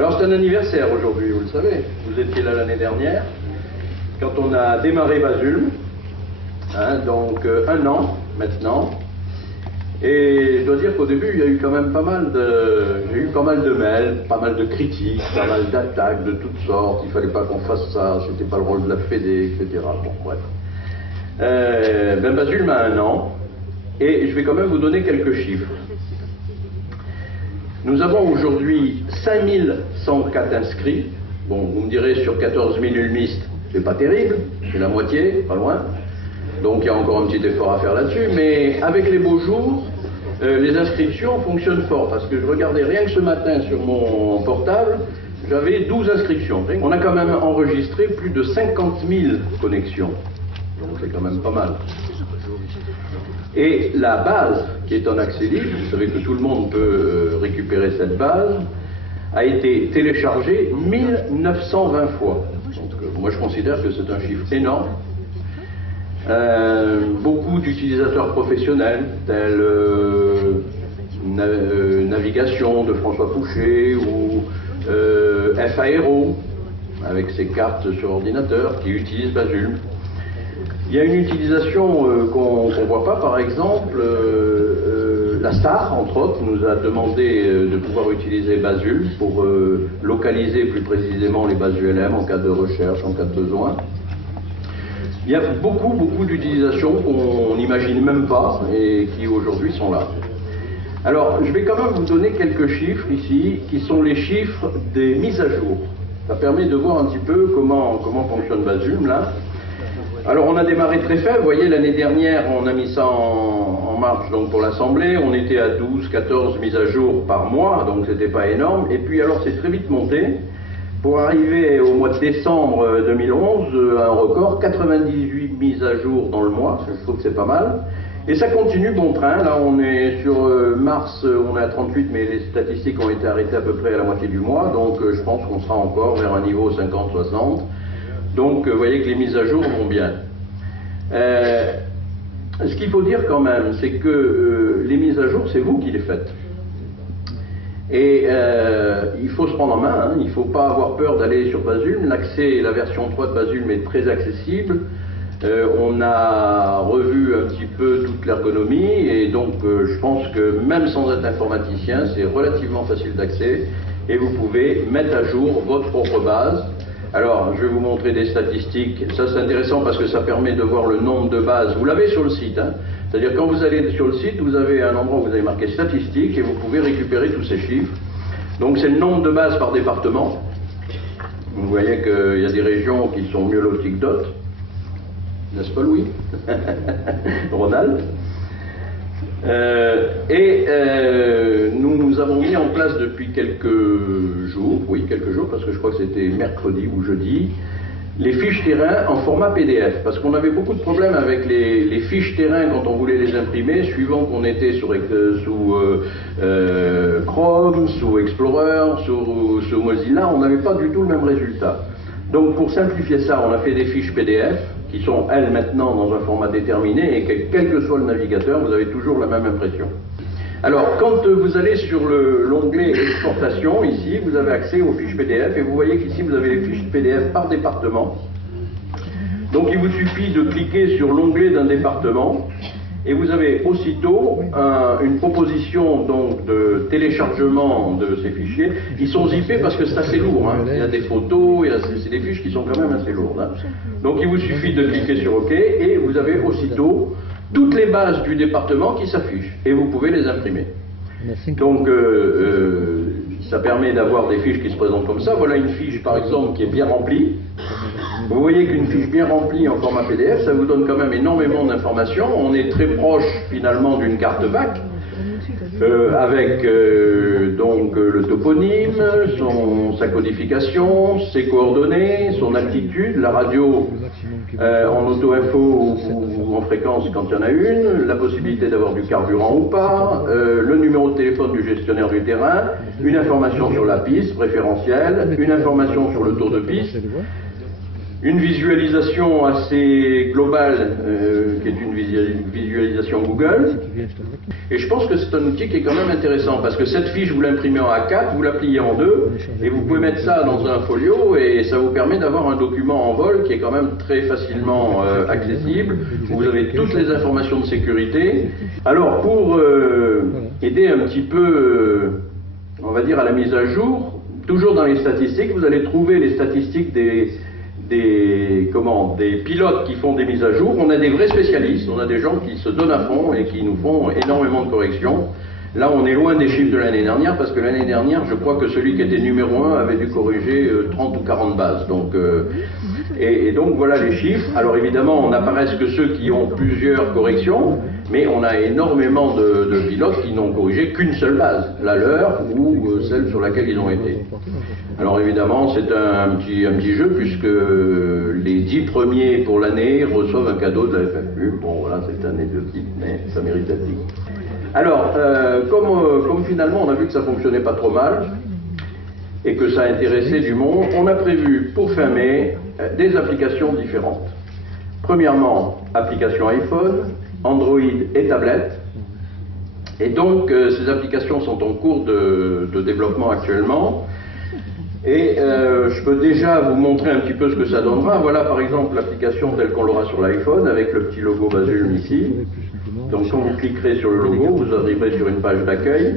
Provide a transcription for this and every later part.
Alors c'est un anniversaire aujourd'hui, vous le savez. Vous étiez là l'année dernière, quand on a démarré Basulm, hein, donc 1 an maintenant. Et je dois dire qu'au début, il y a eu quand même pas mal de mails, pas mal de critiques, pas mal d'attaques de toutes sortes. Il fallait pas qu'on fasse ça, c'était pas le rôle de la Fédé, etc. Bon, bref. Basulm a 1 an, et je vais quand même vous donner quelques chiffres. Nous avons aujourd'hui 5104 inscrits. Bon, vous me direz, sur 14 000 ulmistes, c'est pas terrible, c'est la moitié, pas loin. Donc il y a encore un petit effort à faire là-dessus, mais avec les beaux jours, les inscriptions fonctionnent fort, parce que je regardais rien que ce matin sur mon portable, j'avais 12 inscriptions. On a quand même enregistré plus de 50 000 connexions, donc c'est quand même pas mal. Et la base qui est en accès libre, vous savez que tout le monde peut récupérer cette base, a été téléchargée 1920 fois. Donc moi je considère que c'est un chiffre énorme. Beaucoup d'utilisateurs professionnels, tels Navigation de François Fouché ou FAERO, avec ses cartes sur ordinateur, qui utilisent Basulm. Il y a une utilisation qu'on ne voit pas, par exemple, la Star, entre autres, nous a demandé de pouvoir utiliser Basulm pour localiser plus précisément les bases ULM en cas de recherche, en cas de besoin. Il y a beaucoup d'utilisations qu'on n'imagine même pas et qui aujourd'hui sont là. Alors, je vais quand même vous donner quelques chiffres ici, qui sont les chiffres des mises à jour. Ça permet de voir un petit peu comment fonctionne Basulm, là. Alors, on a démarré très faible. Vous voyez, l'année dernière, on a mis ça en marche donc pour l'Assemblée. On était à 12-14 mises à jour par mois, donc c'était pas énorme. Et puis, alors, c'est très vite monté. Pour arriver au mois de décembre 2011, un record, 98 mises à jour dans le mois, je trouve que c'est pas mal. Et ça continue bon train, là on est sur mars, on est à 38, mais les statistiques ont été arrêtées à peu près à la moitié du mois, donc je pense qu'on sera encore vers un niveau 50-60. Donc vous voyez que les mises à jour vont bien. Ce qu'il faut dire quand même, c'est que les mises à jour, c'est vous qui les faites. Et il faut se prendre en main, hein. Il ne faut pas avoir peur d'aller sur Basulm. L'accès, la version 3 de Basulm est très accessible. On a revu un petit peu toute l'ergonomie et donc je pense que même sans être informaticien, c'est relativement facile d'accès et vous pouvez mettre à jour votre propre base. Alors, je vais vous montrer des statistiques. Ça, c'est intéressant parce que ça permet de voir le nombre de bases. Vous l'avez sur le site, hein. C'est-à-dire, quand vous allez sur le site, vous avez un endroit où vous avez marqué statistiques et vous pouvez récupérer tous ces chiffres. Donc, c'est le nombre de bases par département. Vous voyez qu'il y a des régions qui sont mieux loties que d'autres. N'est-ce pas, Louis? Ronald? Nous avons mis en place depuis quelques jours, parce que je crois que c'était mercredi ou jeudi, les fiches terrain en format PDF, parce qu'on avait beaucoup de problèmes avec les fiches terrain quand on voulait les imprimer, suivant qu'on était sous Chrome, sous Explorer, sous Mozilla, on n'avait pas du tout le même résultat. Donc pour simplifier ça, on a fait des fiches PDF, qui sont, elles, maintenant dans un format déterminé, et que, quel que soit le navigateur, vous avez toujours la même impression. Alors, quand vous allez sur l'onglet Exportation, ici, vous avez accès aux fiches PDF, et vous voyez qu'ici, vous avez les fiches PDF par département. Donc, il vous suffit de cliquer sur l'onglet d'un département, et vous avez aussitôt une proposition donc, de téléchargement de ces fichiers. Ils sont zippés parce que c'est assez lourd, hein. Il y a des photos, c'est des fiches qui sont quand même assez lourdes, hein. Donc il vous suffit de cliquer sur OK et vous avez aussitôt toutes les bases du département qui s'affichent et vous pouvez les imprimer. Donc ça permet d'avoir des fiches qui se présentent comme ça. Voilà une fiche par exemple qui est bien remplie. Vous voyez qu'une fiche bien remplie en format PDF, ça vous donne quand même énormément d'informations. On est très proche finalement d'une carte BAC, avec donc le toponyme, sa codification, ses coordonnées, son altitude, la radio en auto-info ou en fréquence quand il y en a une, la possibilité d'avoir du carburant ou pas, le numéro de téléphone du gestionnaire du terrain, une information sur la piste préférentielle, une information sur le tour de piste. Une visualisation assez globale, qui est une visualisation Google. Et je pense que c'est un outil qui est quand même intéressant, parce que cette fiche, vous l'imprimez en A4, vous la pliez en deux, et vous pouvez mettre ça dans un folio, et ça vous permet d'avoir un document en vol qui est quand même très facilement accessible. Vous avez toutes les informations de sécurité. Alors, pour aider un petit peu, on va dire, à la mise à jour, toujours dans les statistiques, vous allez trouver les statistiques des pilotes qui font des mises à jour. On a des vrais spécialistes, on a des gens qui se donnent à fond et qui nous font énormément de corrections. Là, on est loin des chiffres de l'année dernière, parce que l'année dernière, je crois que celui qui était numéro 1 avait dû corriger 30 ou 40 bases. Donc, et donc, voilà les chiffres. Alors évidemment, on n'apparaissent que ceux qui ont plusieurs corrections, mais on a énormément de pilotes qui n'ont corrigé qu'une seule base, la leur ou celle sur laquelle ils ont été. Alors évidemment, c'est un petit jeu, puisque les 10 premiers pour l'année reçoivent un cadeau de la FFU. Bon, voilà, c'est anecdotique, mais ça mérite d'être dit. Alors, comme finalement on a vu que ça fonctionnait pas trop mal, et que ça intéressait du monde, on a prévu pour fin mai des applications différentes. Premièrement, application iPhone, Android et tablette. Et donc, ces applications sont en cours de développement actuellement. Et je peux déjà vous montrer un petit peu ce que ça donnera. Voilà par exemple l'application telle qu'on l'aura sur l'iPhone, avec le petit logo Basule ici. Donc quand vous cliquerez sur le logo, vous arriverez sur une page d'accueil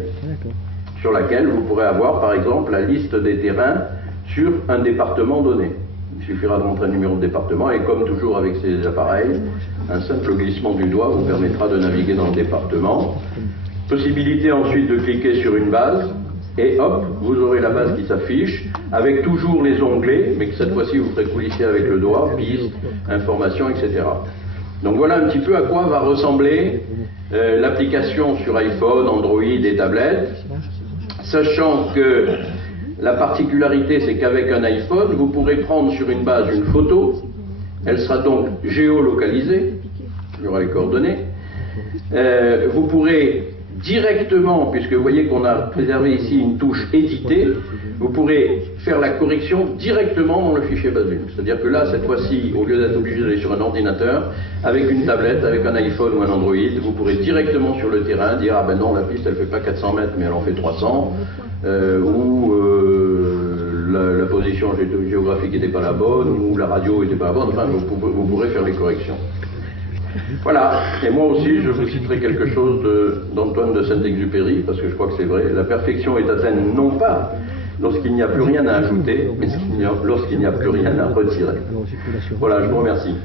sur laquelle vous pourrez avoir par exemple la liste des terrains sur un département donné. Il suffira de montrer un numéro de département, et comme toujours avec ces appareils, un simple glissement du doigt vous permettra de naviguer dans le département. Possibilité ensuite de cliquer sur une base, et hop, vous aurez la base qui s'affiche, avec toujours les onglets, mais que cette fois-ci vous ferez coulisser avec le doigt, piste, information, etc. Donc voilà un petit peu à quoi va ressembler l'application sur iPhone, Android et tablette, sachant que la particularité, c'est qu'avec un iPhone, vous pourrez prendre sur une base une photo, elle sera donc géolocalisée, il y aura les coordonnées, vous pourrez directement, puisque vous voyez qu'on a préservé ici une touche éditer, vous pourrez faire la correction directement dans le fichier Basule. C'est-à-dire que là, cette fois-ci, au lieu d'être obligé d'aller sur un ordinateur, avec une tablette, avec un iPhone ou un Android, vous pourrez directement sur le terrain dire « Ah ben non, la piste, elle fait pas 400 mètres, mais elle en fait 300 », ou la position géographique n'était pas la bonne, ou la radio n'était pas la bonne, enfin, vous pourrez faire les corrections. Voilà, et moi aussi je vous citerai quelque chose d'Antoine de Saint-Exupéry, parce que je crois que c'est vrai, la perfection est atteinte non pas lorsqu'il n'y a plus rien à ajouter, mais lorsqu'il n'y a plus rien à retirer. Voilà, je vous remercie.